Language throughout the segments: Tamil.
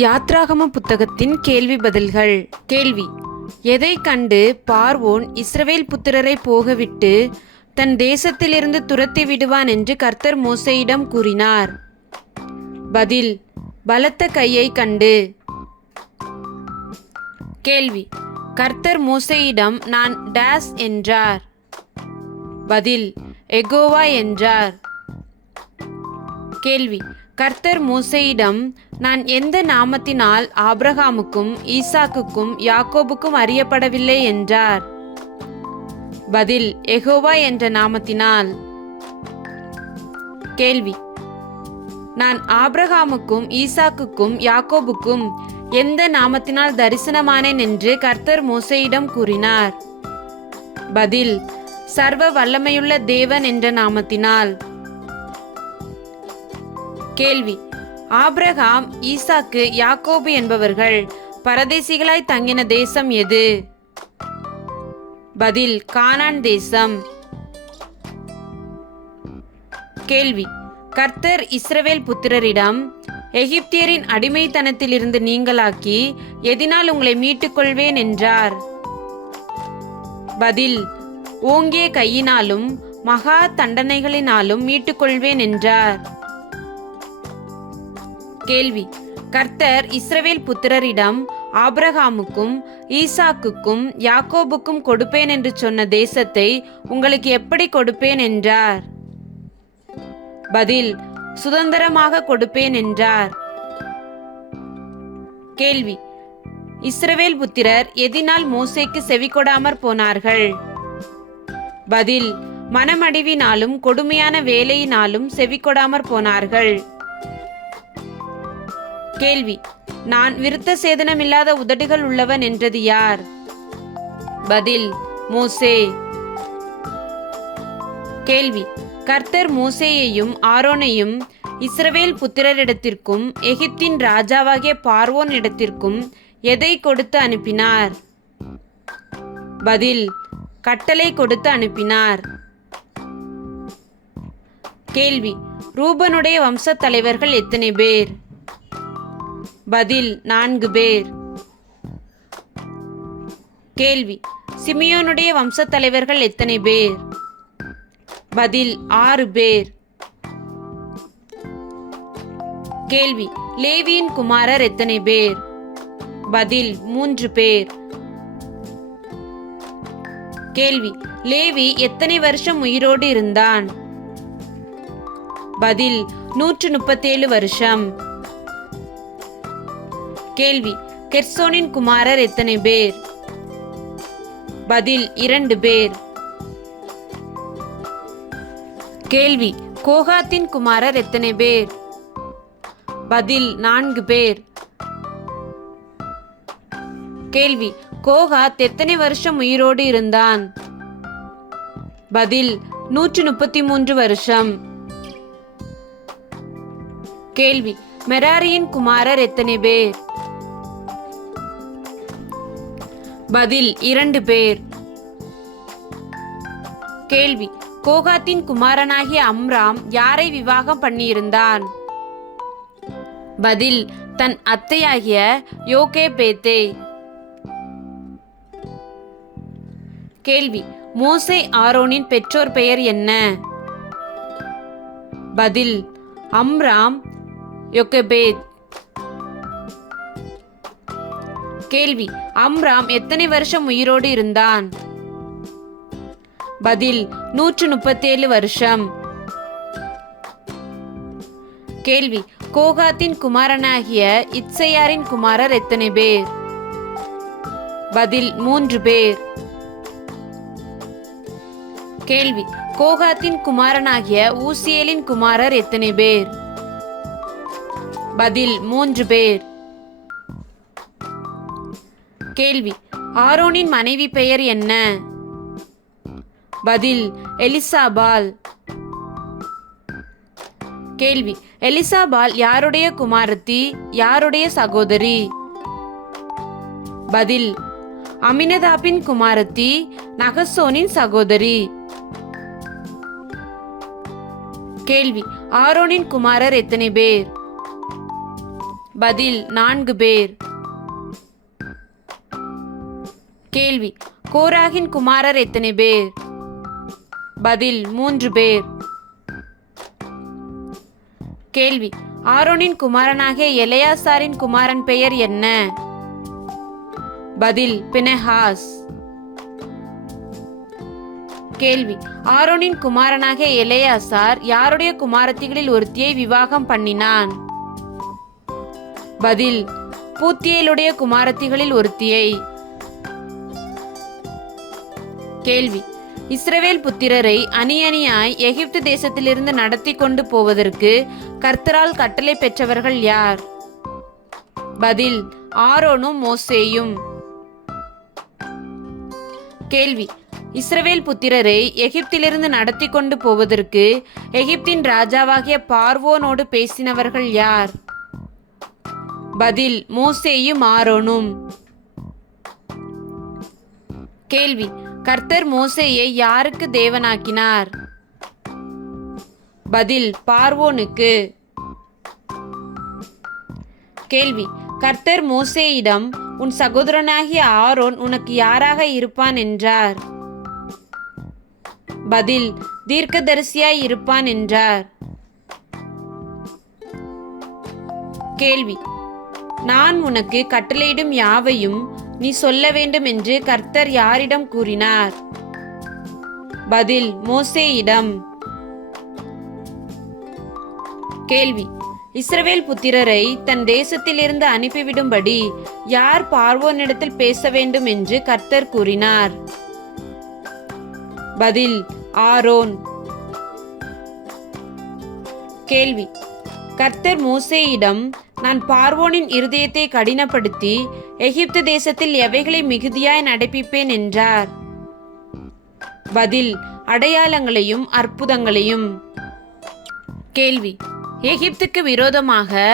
யாத்ராகம புத்தகத்தின் கேள்வி பதில்கள். கேள்வி: எதை கண்டு பார்வோன் இஸ்ரவேல் புத்திரரை போகவிட்டு தன் தேசத்திலிருந்து துரத்தி விடுவான் என்று கர்த்தர் மோசேயிடம் கூறினார்? பதில்: பலத்த கையை கண்டு. கேள்வி: கர்த்தர் மோசேயிடம் நான் டேஸ் என்றார்? பதில்: எகோவா என்றார். கேள்வி: கர்த்தர் மோசேயிடம் நான் எந்த நாமத்தினால் ஆபிரகாமுக்கும் ஈசாக்குக்கும் யாக்கோபுக்கும் அறியப்படவில்லை என்றார்? பதில்: யெகோவா என்ற நாமத்தினால். கேள்வி: நான் ஆபிரகாமுக்கும் ஈசாக்குக்கும் யாக்கோபுக்கும் எந்த நாமத்தினால் தரிசனமானேன் என்று கர்த்தர் மோசேயிடம் கூறினார்? பதில்: சர்வ வல்லமையுள்ள தேவன் என்ற நாமத்தினால். கேள்வி: ஆபிரகாம், ஈசாக்கு, யாக்கோபு என்பவர்கள் பரதேசிகளாய் தங்கின தேசம் எது? பதில்: கானான் தேசம். கேள்வி: கர்த்தர் இஸ்ரவேல் புத்திரரிடம் எகிப்தியரின் அடிமைத்தனத்திலிருந்து நீங்களாக்கி எதினால் உங்களை மீட்டுக் கொள்வேன் என்றார்? பதில்: ஓங்கிய கையினாலும் மகா தண்டனைகளினாலும் மீட்டுக்கொள்வேன் என்றார். கேள்வி: கர்த்தர் இஸ்ரவேல் புத்திரரிடம் ஆபிரகாமுக்கும் ஈசாக்குக்கும் யாக்கோபுக்கும் கொடுப்பேன் என்று சொன்ன தேசத்தை உங்களுக்கு எப்படி கொடுப்பேன் என்றார்? பதில்: சுதந்திரமாக கொடுப்பேன் என்றார். கேள்வி: இஸ்ரவேல் புத்திரர் எதினால் மோசேக்கு செவிகொடாமற் போனார்கள்? பதில்: மனமடிவினாலும் கொடுமையான வேலையினாலும் செவிகொடாமற் போனார்கள். கேள்வி: நான் விருத்த சேதனமில்லாத உதடுகள் உள்ளவன் என்றது யார்? பதில்: மோசே. கேள்வி: கர்த்தர் மோசேயையும் ஆரோனையும் இஸ்ரவேல் புத்திரரிடத்திற்கும் எகிப்தின் ராஜாவாகிய பார்வோன் இடத்திற்கும் எதை கொடுத்து அனுப்பினார்? பதில்: கட்டளை கொடுத்து அனுப்பினார். கேள்வி: ரூபனுடைய வம்சத் தலைவர்கள் எத்தனை பேர்? பதில்: 4 பேர். கேள்வி: சிமியோனுடைய வம்சத் தலைவர்கள் எத்தனை பேர்? பதில்: 6 பேர். கேள்வி: லேவியின் குமாரர் எத்தனை பேர்? பதில்: 3 பேர். கேள்வி: லேவி எத்தனை வருஷம் உயிரோடு இருந்தான்? பதில்: 137 வருஷம். கேள்வி: கெர்சோனின் குமாரர் எத்தனை பேர்? பதில்: 2 பேர். கேள்வி: கோகாத்தின் குமாரர் எத்தனை பேர்? பதில்: 4 பேர். கேள்வி: கோகாத் எத்தனை வருஷம் உயிரோடு இருந்தான்? பதில்: 133 வருஷம். கேள்வி: மெராரியின் குமாரர் எத்தனை பேர்? பதில்: 2 பேர். கேள்வி: கோகாத்தின் குமாரனாகிய அம்ராம் யாரை விவாகம் பண்ணியிருந்தான்? பதில்: தன் அத்தையாகிய யோகேபேத்தை. கேள்வி: மோசே ஆரோனின் பெற்றோர் பெயர் என்ன? பதில்: அம்ராம், யோகேபேத். கேள்வி: அம்ராம் எத்தனை வருஷம் உயிரோடு இருந்தான்? பதில்: 137 வருஷம். கேள்வி: கோகாத்தின் குமாரனாகிய இத்சையாரின் குமாரர் எத்தனை பேர்? பதில்: 3 பேர். கேள்வி: கோகாத்தின் குமாரனாகிய ஊசியேலின் குமாரர் எத்தனை பேர்? பதில்: 3 பேர். கேள்வி: ஆரோனின் மனைவி பெயர் என்ன? பதில்: எலிசாபால். கேள்வி: எலிசாபால் யாருடைய குமாரத்தி, யாருடைய சகோதரி? பதில்: அமினதாபின் குமாரத்தி, நகசோனின் சகோதரி. கேள்வி: ஆரோனின் குமாரர் எத்தனை பேர்? பதில் 4 பேர். கேள்வி: கோராகின் குமாரர் எத்தனை பேர்? பதில் 3 பேர். கேள்வி: ஆரோனின் குமாரனாகிய எலெயாசாரின் குமாரன் பெயர் என்ன? பதில் பினெஹாஸ். கேள்வி: ஆரோனின் குமாரனாகிய எலெயாசார் யாருடைய குமாரத்திகளில் ஒருத்தியை விவாகம் பண்ணினான்? பதில் பூத்தியேலுடைய குமாரத்திகளில் ஒருத்தியை. கேள்வி: இஸ்ரவேல் புத்திரரை அணி அணியாய் எகிப்து தேசத்திலிருந்து நடத்தி கொண்டு போவதற்கு கர்த்தரால் கட்டளை பெற்றவர்கள் யார்? பதில் ஆரோனும் மோசேயும். கேள்வி: இஸ்ரவேல் புத்திரரை எகிப்திலிருந்து நடத்தி கொண்டு போவதற்கு எகிப்தின் ராஜாவாகிய பார்வோனோடு பேசினவர்கள் யார்? பதில் மோசேயும் ஆரோனும். கேள்வி: கர்த்தர் மோசேயை யாருக்கு தேவனாக்கினார்? பதில் பார்வோனுக்கு. கேள்வி: கர்த்தர் மோசேயிடம் உன் சகோதரனாகிய ஆரோன் உனக்கு யாராக இருப்பான் என்றார்? பதில் தீர்க்கதரிசியாய் இருப்பான் என்றார். கேள்வி: நான் உனக்கு கட்டளையிடும் யாவையும் நீ சொல்ல வேண்டும் என்று கர்த்தர் யாரிடம் கூறினார்? பதில் மோசேயிடம். கேள்வி: இஸ்ரவேல் புத்திரரை தன் தேசத்திலிருந்து அனுப்பிவிடும்படி யார் பார்வோனிடத்தில் பேச வேண்டும் என்று கர்த்தர் கூறினார்? பதில் ஆரோன். கேள்வி: கர்த்தர் மோசேயிடம் நான் பார்வோனின் இருதயத்தை கடினப்படுத்தி எகிப்து தேசத்தில் எவைகளை மிகுதியாய் நடப்பிப்பேன் என்றார்? பதில் அடையாளங்களையும் அற்புதங்களையும். கேள்வி: எகிப்துக்கு விரோதமாக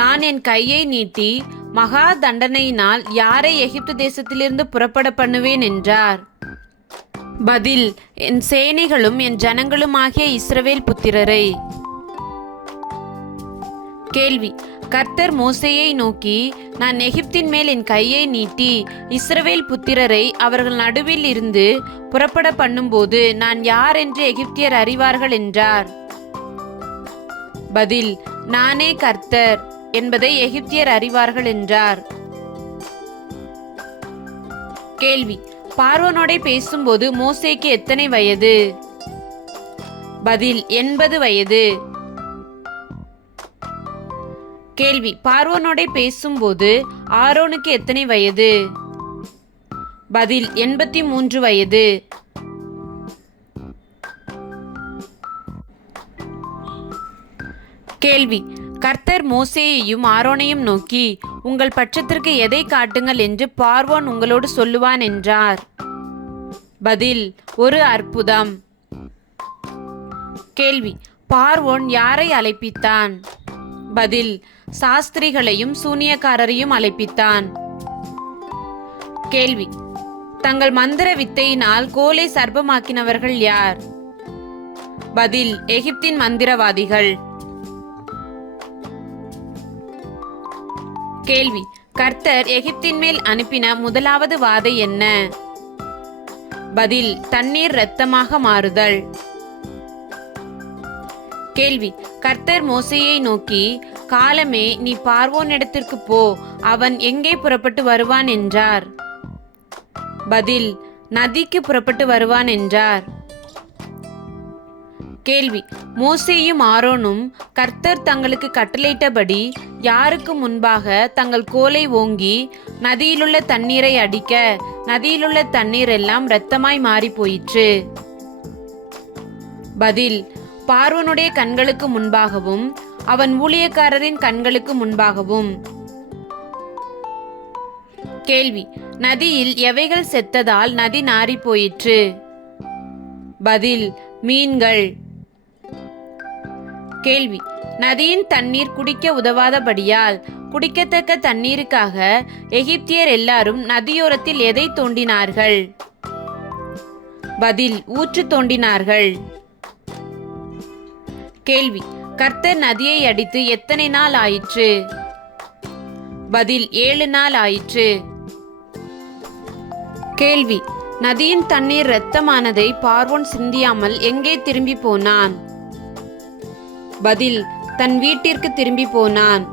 நான் என் கையை நீட்டி மகா தண்டனையினால் யாரை எகிப்து தேசத்திலிருந்து புறப்பட பண்ணுவேன் என்றார்? பதில் என் சேனைகளும் என் ஜனங்களுமாகிய இஸ்ரவேல் புத்திரரை. கேள்வி: கர்த்தர் மோசேயை நோக்கி நான் எகிப்தின் மேல் என் கையை நீட்டி இஸ்ரவேல் புத்திரரை அவர்கள் நடுவில் இருந்து புறப்பட பண்ணும்போது நான் யார் என்று எகிப்தியர் அறிவார்கள் என்றார். பதில் நானே கர்த்தர் என்பதை எகிப்தியர் அறிவார்கள் என்றார். கேள்வி: பார்வோனோட பேசும்போது மோசேக்கு எத்தனை வயது? பதில் 80 வயது. கேள்வி: பார்வோனோட பேசும்போது ஆரோனுக்கு எத்தனை வயது? பதில் 83 வயது. கேள்வி: கர்த்தர் மோசேயையும் ஆரோனையும் நோக்கி உங்கள் பட்சத்திற்கு எதை காட்டுங்கள் என்று பார்வோன் உங்களோடு சொல்லுவான் என்றார்? பதில் ஒரு அற்புதம். கேள்வி: பார்வோன் யாரை அழைப்பித்தான்? பதில் சாஸ்திரிகளையும் சூனியக்காரரையும் அழைப்பித்தான். கேள்வி: தங்கள் மந்திர வித்தையினால் கோலை சர்ப்பமாக்கினவர்கள் யார்? பதில் எகிப்தின் மந்திரவாதிகள். கேள்வி: கர்த்தர் எகிப்தின் மேல் அனுப்பின முதலாவது வாதை என்ன? பதில் தண்ணீர் இரத்தமாக மாறுதல். கேள்வி: கர்த்தர் மோசேயை நோக்கி காலமே நீ பார்வோனிடத்திற்கு போ, அவன் எங்கே புறப்பட்டு வருவான் என்றார்? பதில் நதிக்கு புறப்பட்டு வருவான் என்றார். கேள்வி: மோசேயும் ஆரோனும் கர்த்தர் தங்களுக்கு கட்டளையிட்டபடி யாருக்கு முன்பாக தங்கள் கோலை ஓங்கி நதியிலுள்ள தண்ணீரை அடிக்க நதியிலுள்ள தண்ணீர் எல்லாம் இரத்தமாய் மாறி போயிற்று? பதில் பார்வோனுடைய கண்களுக்கு முன்பாகவும் அவன் ஊழியக்காரரின் கண்களுக்கு முன்பாகவும். கேள்வி: நதியில் எவைகள் செத்ததால் நதி நாறி போயிற்று? பதில் மீன்கள். கேள்வி: நதியின் தண்ணீர் குடிக்க உதவாதபடியால் குடிக்கத்தக்க தண்ணீருக்காக எகிப்தியர் எல்லாரும் நதியோரத்தில் எதை தோண்டினார்கள்? பதில் ஊற்று தோண்டினார்கள். கேள்வி: கர்த்தர் நதியை அடித்து எத்தனை நாள் ஆயிற்று? பதில் 7 நாள் ஆயிற்று. கேள்வி: நதியின் தண்ணீர் இரத்தமானதை பார்வோன் சிந்தியாமல் எங்கே திரும்பி போனான்? பதில்: தன் வீட்டிற்கு திரும்பி போனான்.